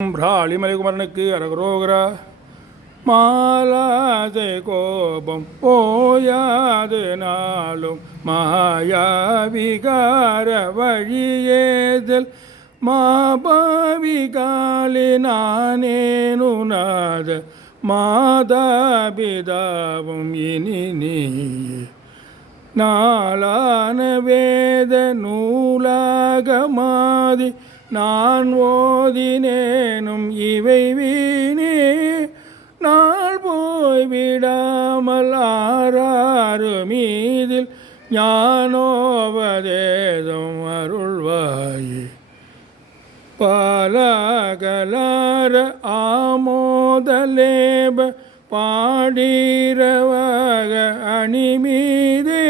பிராளிமலைகுமரனுக்கு அரகரோகரா. மாலாசை கோபம் போயாது நாளும் மாயாவிகார வழியேதல் மாபாவிகாலி நானேனுநாத மாதாபிதாவும் இனி நீயே. நாளான வேத நூலாகமாதி நான் ஓதினேனும் இவை வீணே. நாள் போய் விடாமல் ஆறாறு மீதில் ஞானோபதேசம் அருள்வாயே. பாலகலார ஆமோதலேப பாடீரவக அணிமீதே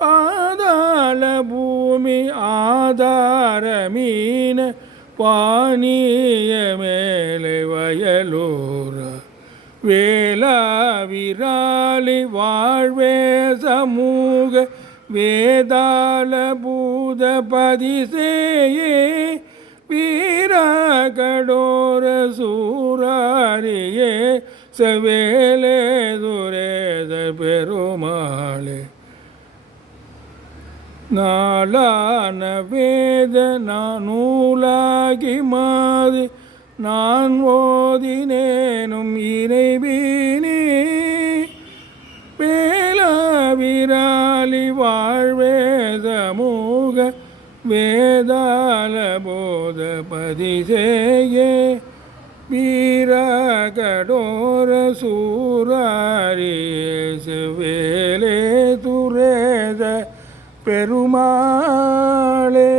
பாதாள பூமி ஆதாரமீன பானீய மேலே வயலூர வேளா விராலி வாழ்வே சமூக வேதாள பூத பதிசேயே. வீரகடோர சூராரியே சவேலே துரேத பெருமாளே. நாளான வேத நூலாகி மாது நான் ஓதினேனும் இறைவீனே. வேளாவிராலி வாழ்வே சமூக வேதாள போத பதிசேயே. வீரகடோர சூராரியே வேலே துரேத பெருமாளே.